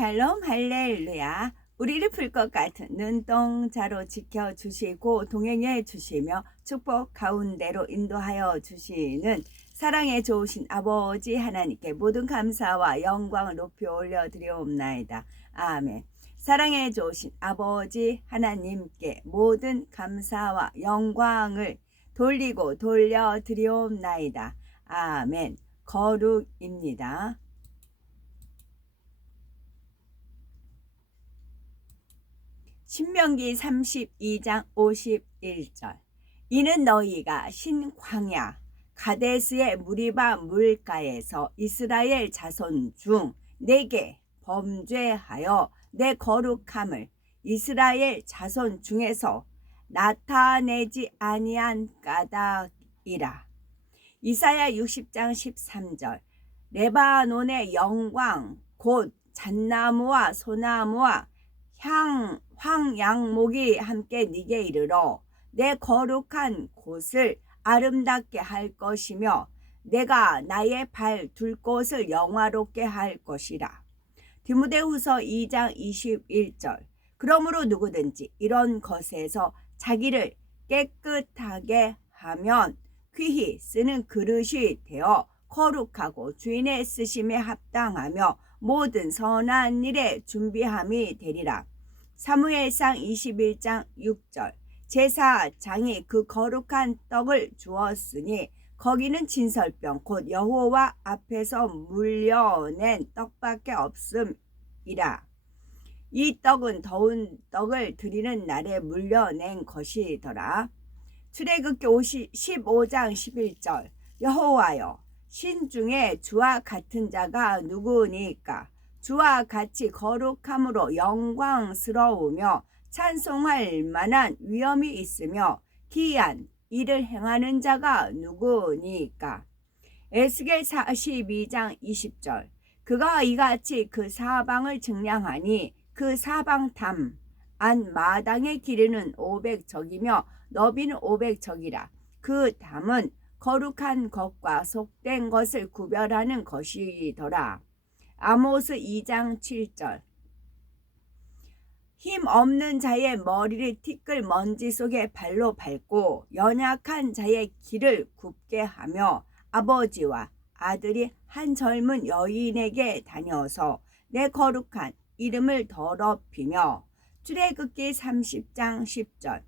샬롬 할렐루야. 우리를 풀 것 같은 눈동자로 지켜주시고 동행해 주시며 축복 가운데로 인도하여 주시는 사랑의 좋으신 아버지 하나님께 모든 감사와 영광을 높이 올려드리옵나이다. 아멘. 사랑의 좋으신 아버지 하나님께 모든 감사와 영광을 돌리고 돌려드리옵나이다. 아멘. 거룩입니다. 신명기 32장 51절. 이는 너희가 신광야 가데스의 무리바 물가에서 이스라엘 자손 중 내게 범죄하여 내 거룩함을 이스라엘 자손 중에서 나타내지 아니한 까닭이라. 이사야 60장 13절. 레바논의 영광 곧 잣나무와 소나무와 황양목이 함께 네게 이르러 내 거룩한 곳을 아름답게 할 것이며 내가 나의 발 둘 곳을 영화롭게 할 것이라. 디모데후서 2장 21절. 그러므로 누구든지 이런 것에서 자기를 깨끗하게 하면 귀히 쓰는 그릇이 되어 거룩하고 주인의 쓰심에 합당하며 모든 선한 일에 준비함이 되리라. 사무엘상 21장 6절. 제사장이 그 거룩한 떡을 주었으니 거기는 진설병 곧 여호와 앞에서 물려낸 떡밖에 없음이라. 이 떡은 더운 떡을 드리는 날에 물려낸 것이더라. 출애굽기 15장 11절. 여호와여, 신중에 주와 같은 자가 누구니까? 주와 같이 거룩함으로 영광스러우며 찬송할 만한 위엄이 있으며 기이한 일을 행하는 자가 누구니까? 에스겔 42장 20절. 그가 이같이 그 사방을 증량하니 그 사방 담 안 마당의 길이는 500척이며 너비는 500척이라. 그 담은 거룩한 것과 속된 것을 구별하는 것이더라. 아모스 2장 7절. 힘 없는 자의 머리를 티끌 먼지 속에 발로 밟고 연약한 자의 길을 굽게 하며 아버지와 아들이 한 젊은 여인에게 다녀서 내 거룩한 이름을 더럽히며. 출애굽기 30장 10절.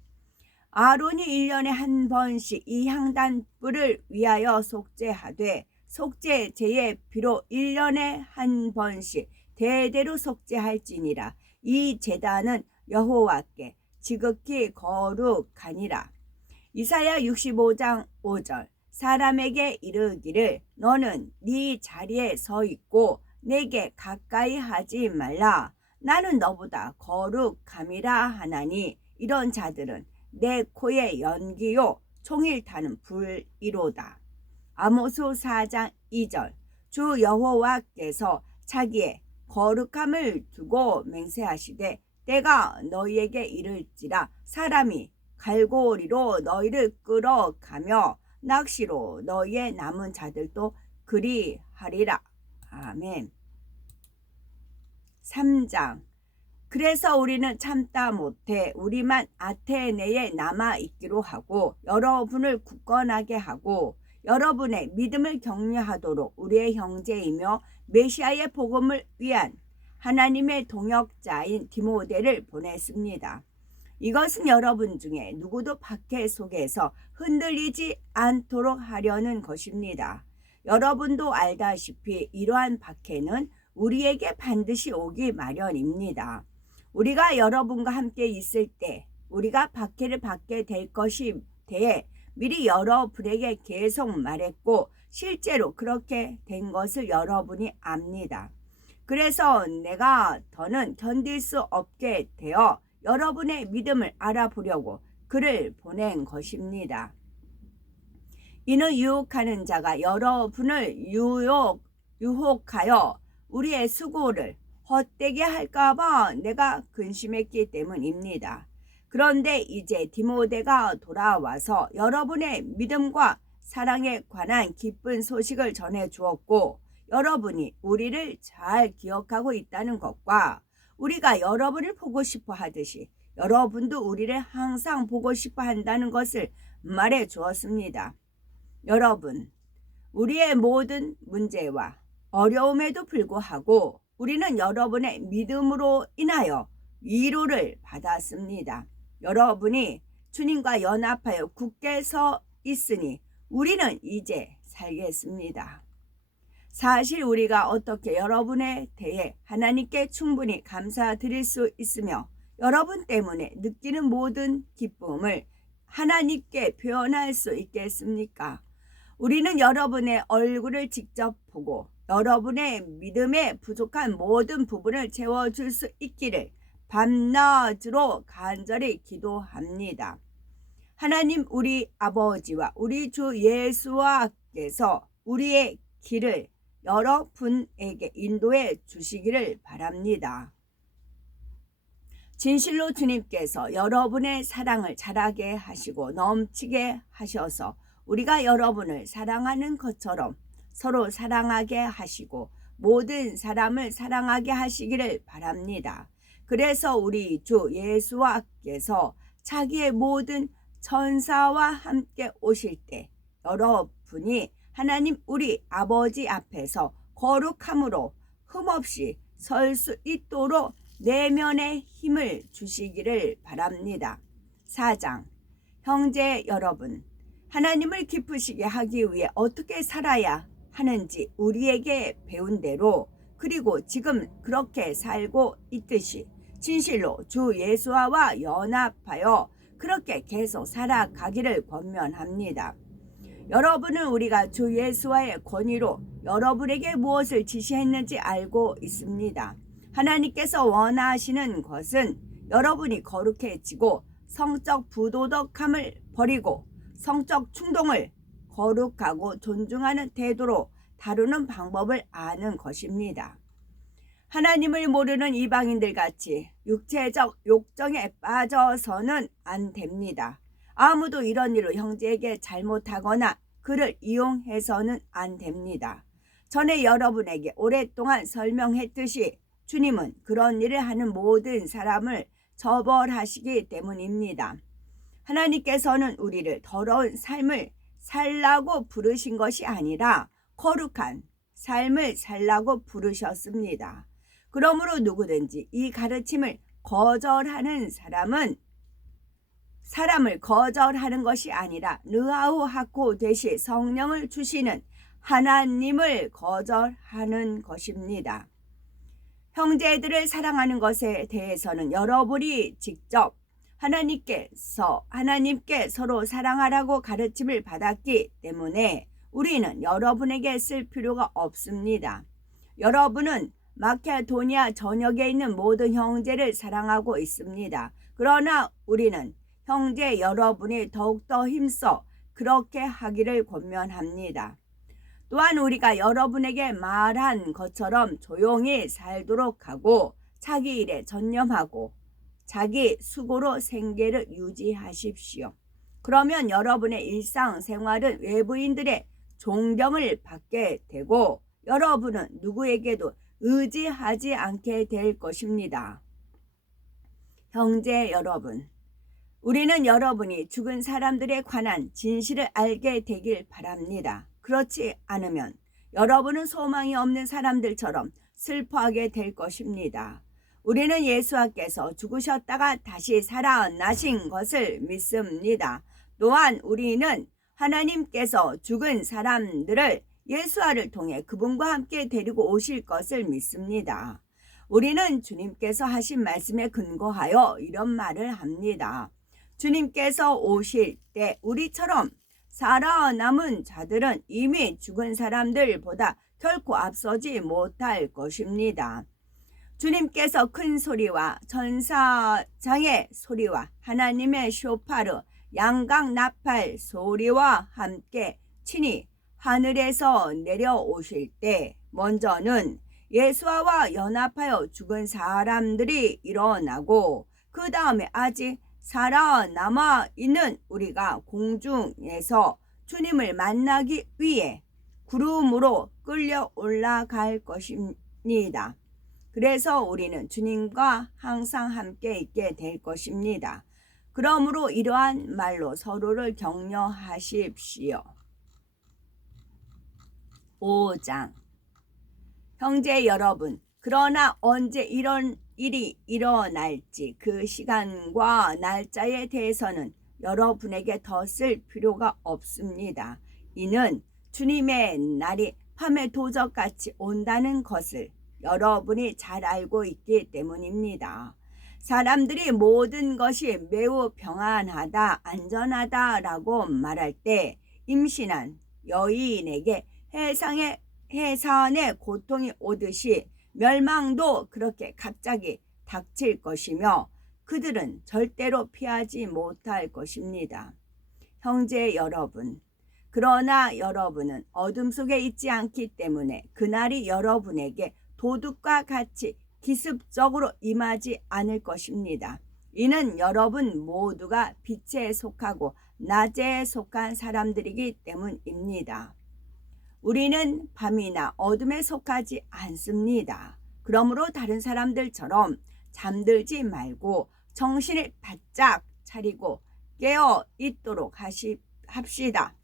아론이 1년에 한 번씩 이 향단불을 위하여 속죄하되 속죄제의 피로 1년에 한 번씩 대대로 속죄할지니라. 이 제단은 여호와께 지극히 거룩하니라. 이사야 65장 5절. 사람에게 이르기를 너는 네 자리에 서 있고 내게 가까이 하지 말라. 나는 너보다 거룩함이라 하나니 이런 자들은 내 코에 연기요 총일 타는 불이로다. 아모스 4장 2절. 주 여호와께서 자기의 거룩함을 두고 맹세하시되 때가 너희에게 이를지라. 사람이 갈고리로 너희를 끌어가며 낚시로 너희의 남은 자들도 그리하리라. 아멘. 3장. 그래서 우리는 참다 못해 우리만 아테네에 남아 있기로 하고 여러분을 굳건하게 하고 여러분의 믿음을 격려하도록 우리의 형제이며 메시아의 복음을 위한 하나님의 동역자인 디모데를 보냈습니다. 이것은 여러분 중에 누구도 박해 속에서 흔들리지 않도록 하려는 것입니다. 여러분도 알다시피 이러한 박해는 우리에게 반드시 오기 마련입니다. 우리가 여러분과 함께 있을 때 우리가 박해를 받게 될 것에 대해 미리 여러분에게 계속 말했고 실제로 그렇게 된 것을 여러분이 압니다. 그래서 내가 더는 견딜 수 없게 되어 여러분의 믿음을 알아보려고 글을 보낸 것입니다. 이는 유혹하는 자가 여러분을 유혹하여 우리의 수고를 헛되게 할까봐 내가 근심했기 때문입니다. 그런데 이제 디모데가 돌아와서 여러분의 믿음과 사랑에 관한 기쁜 소식을 전해 주었고 여러분이 우리를 잘 기억하고 있다는 것과 우리가 여러분을 보고 싶어 하듯이 여러분도 우리를 항상 보고 싶어 한다는 것을 말해 주었습니다. 여러분, 우리의 모든 문제와 어려움에도 불구하고 우리는 여러분의 믿음으로 인하여 위로를 받았습니다. 여러분이 주님과 연합하여 굳게 서 있으니 우리는 이제 살겠습니다. 사실 우리가 어떻게 여러분에 대해 하나님께 충분히 감사드릴 수 있으며 여러분 때문에 느끼는 모든 기쁨을 하나님께 표현할 수 있겠습니까? 우리는 여러분의 얼굴을 직접 보고 여러분의 믿음에 부족한 모든 부분을 채워줄 수 있기를 밤낮으로 간절히 기도합니다. 하나님 우리 아버지와 우리 주 예수와께서 우리의 길을 여러분에게 인도해 주시기를 바랍니다. 진실로 주님께서 여러분의 사랑을 자라게 하시고 넘치게 하셔서 우리가 여러분을 사랑하는 것처럼 서로 사랑하게 하시고 모든 사람을 사랑하게 하시기를 바랍니다. 그래서 우리 주 예수와께서 자기의 모든 천사와 함께 오실 때 여러분이 하나님 우리 아버지 앞에서 거룩함으로 흠없이 설 수 있도록 내면의 힘을 주시기를 바랍니다. 4장 형제 여러분, 하나님을 기쁘시게 하기 위해 어떻게 살아야 하는지 우리에게 배운 대로 그리고 지금 그렇게 살고 있듯이 진실로 주 예수와 연합하여 그렇게 계속 살아가기를 권면합니다. 여러분은 우리가 주 예수와의 권위로 여러분에게 무엇을 지시했는지 알고 있습니다. 하나님께서 원하시는 것은 여러분이 거룩해지고 성적 부도덕함을 버리고 성적 충동을 거룩하고 존중하는 태도로 다루는 방법을 아는 것입니다. 하나님을 모르는 이방인들 같이 육체적 욕정에 빠져서는 안 됩니다. 아무도 이런 일로 형제에게 잘못하거나 그를 이용해서는 안 됩니다. 전에 여러분에게 오랫동안 설명했듯이 주님은 그런 일을 하는 모든 사람을 처벌하시기 때문입니다. 하나님께서는 우리를 더러운 삶을 살라고 부르신 것이 아니라 거룩한 삶을 살라고 부르셨습니다. 그러므로 누구든지 이 가르침을 거절하는 사람을 거절하는 것이 아니라 느하우 하코 되시 성령을 주시는 하나님을 거절하는 것입니다. 형제들을 사랑하는 것에 대해서는 여러분이 직접 하나님께 서로 사랑하라고 가르침을 받았기 때문에 우리는 여러분에게 쓸 필요가 없습니다. 여러분은 마케도니아 전역에 있는 모든 형제를 사랑하고 있습니다. 그러나 우리는 형제 여러분이 더욱더 힘써 그렇게 하기를 권면합니다. 또한 우리가 여러분에게 말한 것처럼 조용히 살도록 하고 자기 일에 전념하고 자기 수고로 생계를 유지하십시오. 그러면 여러분의 일상생활은 외부인들의 존경을 받게 되고 여러분은 누구에게도 의지하지 않게 될 것입니다. 형제 여러분, 우리는 여러분이 죽은 사람들에 관한 진실을 알게 되길 바랍니다. 그렇지 않으면 여러분은 소망이 없는 사람들처럼 슬퍼하게 될 것입니다. 우리는 예수께서 죽으셨다가 다시 살아나신 것을 믿습니다. 또한 우리는 하나님께서 죽은 사람들을 예수를 통해 그분과 함께 데리고 오실 것을 믿습니다. 우리는 주님께서 하신 말씀에 근거하여 이런 말을 합니다. 주님께서 오실 때 우리처럼 살아남은 자들은 이미 죽은 사람들보다 결코 앞서지 못할 것입니다. 주님께서 큰 소리와 천사장의 소리와 하나님의 쇼파르 양각 나팔 소리와 함께 친히 하늘에서 내려오실 때 먼저는 예수와 연합하여 죽은 사람들이 일어나고 그 다음에 아직 살아남아 있는 우리가 공중에서 주님을 만나기 위해 구름으로 끌려 올라갈 것입니다. 그래서 우리는 주님과 항상 함께 있게 될 것입니다. 그러므로 이러한 말로 서로를 격려하십시오. 5장. 형제 여러분, 그러나 언제 이런 일이 일어날지 그 시간과 날짜에 대해서는 여러분에게 더 쓸 필요가 없습니다. 이는 주님의 날이 밤의 도적같이 온다는 것을 여러분이 잘 알고 있기 때문입니다. 사람들이 모든 것이 매우 평안하다, 안전하다라고 말할 때 임신한 여인에게 해산의 고통이 오듯이 멸망도 그렇게 갑자기 닥칠 것이며 그들은 절대로 피하지 못할 것입니다. 형제 여러분, 그러나 여러분은 어둠 속에 있지 않기 때문에 그날이 여러분에게 도둑과 같이 기습적으로 임하지 않을 것입니다. 이는 여러분 모두가 빛에 속하고 낮에 속한 사람들이기 때문입니다. 우리는 밤이나 어둠에 속하지 않습니다. 그러므로 다른 사람들처럼 잠들지 말고 정신을 바짝 차리고 깨어 있도록 합시다.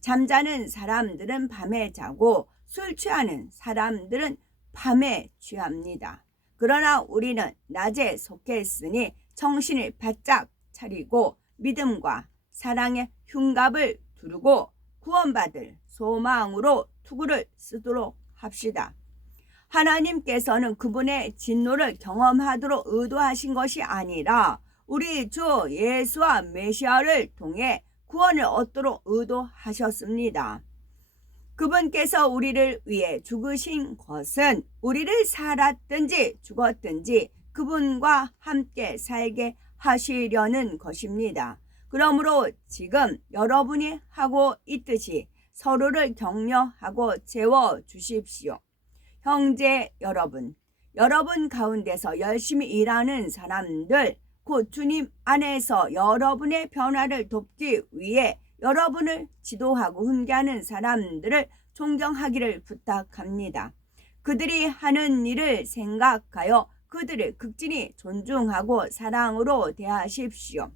잠자는 사람들은 밤에 자고 술 취하는 사람들은 밤에 취합니다. 그러나 우리는 낮에 속했으니 정신을 바짝 차리고 믿음과 사랑의 흉갑을 두르고 구원받을 소망으로 투구를 쓰도록 합시다. 하나님께서는 그분의 진노를 경험하도록 의도하신 것이 아니라 우리 주 예수와 메시아를 통해 구원을 얻도록 의도하셨습니다. 그분께서 우리를 위해 죽으신 것은 우리를 살았든지 죽었든지 그분과 함께 살게 하시려는 것입니다. 그러므로 지금 여러분이 하고 있듯이 서로를 격려하고 채워주십시오. 형제 여러분, 여러분 가운데서 열심히 일하는 사람들, 곧 주님 안에서 여러분의 변화를 돕기 위해 여러분을 지도하고 훈계하는 사람들을 존경하기를 부탁합니다. 그들이 하는 일을 생각하여 그들을 극진히 존중하고 사랑으로 대하십시오.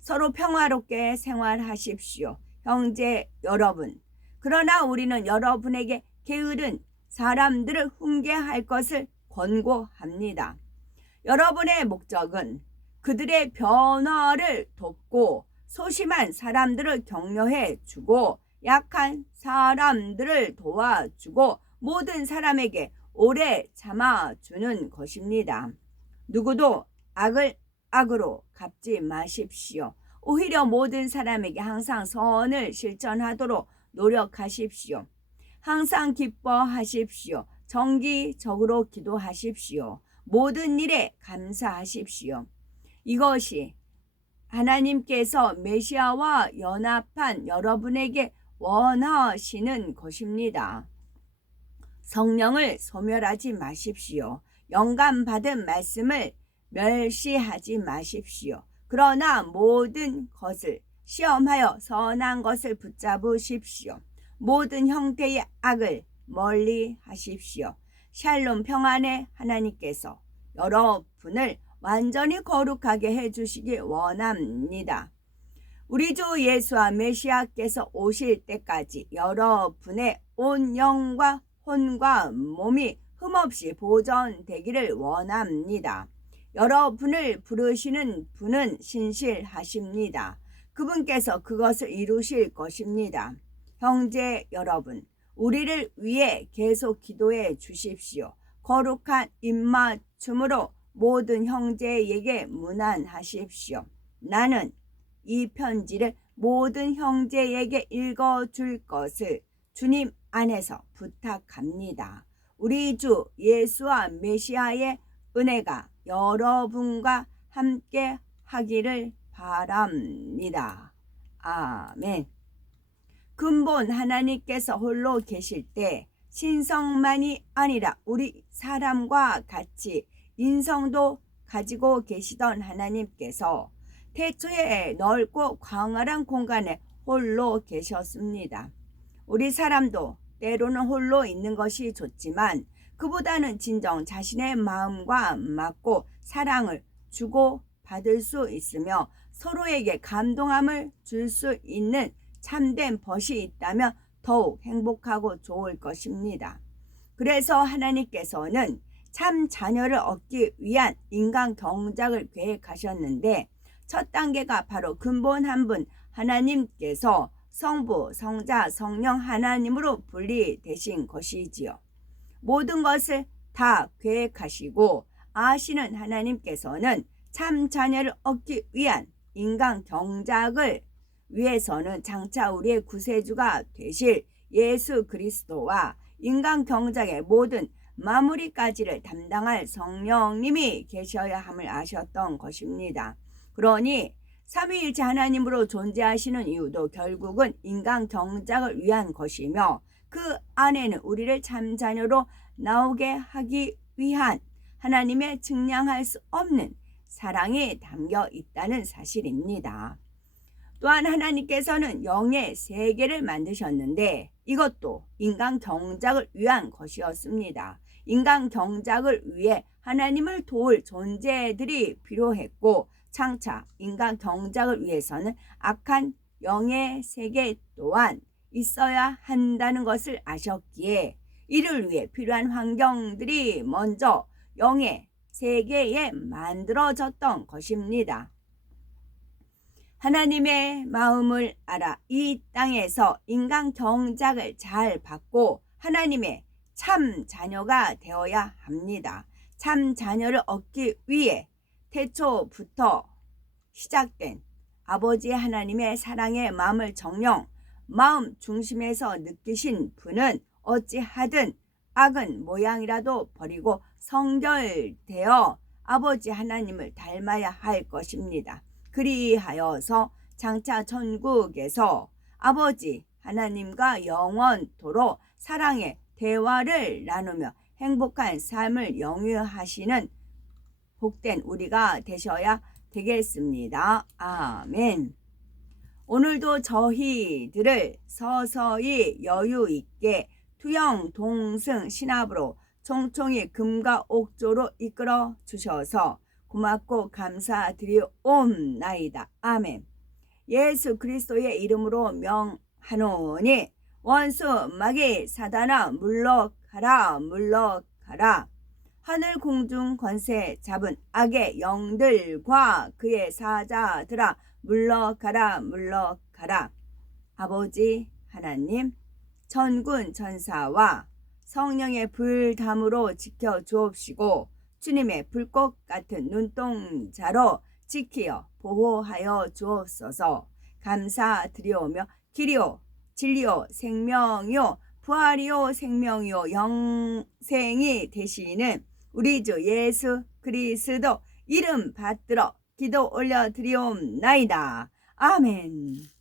서로 평화롭게 생활하십시오. 형제 여러분, 그러나 우리는 여러분에게 게으른 사람들을 훈계할 것을 권고합니다. 여러분의 목적은 그들의 변화를 돕고 소심한 사람들을 격려해 주고 약한 사람들을 도와주고 모든 사람에게 오래 참아주는 것입니다. 누구도 악을 악으로 갚지 마십시오. 오히려 모든 사람에게 항상 선을 실천하도록 노력하십시오. 항상 기뻐하십시오. 정기적으로 기도하십시오. 모든 일에 감사하십시오. 이것이 하나님께서 메시아와 연합한 여러분에게 원하시는 것입니다. 성령을 소멸하지 마십시오. 영감받은 말씀을 멸시하지 마십시오. 그러나 모든 것을 시험하여 선한 것을 붙잡으십시오. 모든 형태의 악을 멀리 하십시오. 샬롬 평안의 하나님께서 여러분을 완전히 거룩하게 해주시기 원합니다. 우리 주 예수와 메시아께서 오실 때까지 여러분의 온 영과 혼과 몸이 흠없이 보존되기를 원합니다. 여러분을 부르시는 분은 신실하십니다. 그분께서 그것을 이루실 것입니다. 형제 여러분, 우리를 위해 계속 기도해 주십시오. 거룩한 입맞춤으로 모든 형제에게 문안하십시오. 나는 이 편지를 모든 형제에게 읽어줄 것을 주님 안에서 부탁합니다. 우리 주 예수와 메시아의 은혜가 여러분과 함께 하기를 바랍니다. 아멘. 근본 하나님께서 홀로 계실 때 신성만이 아니라 우리 사람과 같이 인성도 가지고 계시던 하나님께서 태초에 넓고 광활한 공간에 홀로 계셨습니다. 우리 사람도 때로는 홀로 있는 것이 좋지만 그보다는 진정 자신의 마음과 맞고 사랑을 주고 받을 수 있으며 서로에게 감동함을 줄 수 있는 참된 벗이 있다면 더욱 행복하고 좋을 것입니다. 그래서 하나님께서는 참 자녀를 얻기 위한 인간 경작을 계획하셨는데 첫 단계가 바로 근본 한 분 하나님께서 성부, 성자, 성령 하나님으로 분리되신 것이지요. 모든 것을 다 계획하시고 아시는 하나님께서는 참 자녀를 얻기 위한 인간 경작을 위해서는 장차 우리의 구세주가 되실 예수 그리스도와 인간 경작의 모든 마무리까지를 담당할 성령님이 계셔야 함을 아셨던 것입니다. 그러니 삼위일체 하나님으로 존재하시는 이유도 결국은 인간 경작을 위한 것이며 그 안에는 우리를 참 자녀로 나오게 하기 위한 하나님의 측량할 수 없는 사랑이 담겨 있다는 사실입니다. 또한 하나님께서는 영의 세계를 만드셨는데 이것도 인간 경작을 위한 것이었습니다. 인간 경작을 위해 하나님을 도울 존재들이 필요했고 장차 인간 경작을 위해서는 악한 영의 세계 또한 있어야 한다는 것을 아셨기에 이를 위해 필요한 환경들이 먼저 영의 세계에 만들어졌던 것입니다. 하나님의 마음을 알아 이 땅에서 인간 경작을 잘 받고 하나님의 참 자녀가 되어야 합니다. 참 자녀를 얻기 위해 태초부터 시작된 아버지 하나님의 사랑의 마음을 정녕 마음 중심에서 느끼신 분은 어찌하든 악은 모양이라도 버리고 성결되어 아버지 하나님을 닮아야 할 것입니다. 그리하여서 장차 천국에서 아버지 하나님과 영원토록 사랑의 대화를 나누며 행복한 삶을 영유하시는 복된 우리가 되셔야 되겠습니다. 아멘. 오늘도 저희들을 서서히 여유 있게 투영 동승 신합으로 총총히 금과 옥조로 이끌어 주셔서 고맙고 감사드리옵나이다. 아멘. 예수 그리스도의 이름으로 명하노니 원수 마귀 사단아 물러가라 물러가라. 하늘 공중 권세 잡은 악의 영들과 그의 사자들아 물러가라 물러가라. 아버지 하나님 천군 천사와 성령의 불담으로 지켜 주옵시고 주님의 불꽃 같은 눈동자로 지키어 보호하여 주옵소서. 감사드리오며 길이요 진리요 생명이요 부활이요 생명이요 영생이 되시는 우리 주 예수 그리스도 이름 받들어 기도 올려드리옵나이다. 아멘.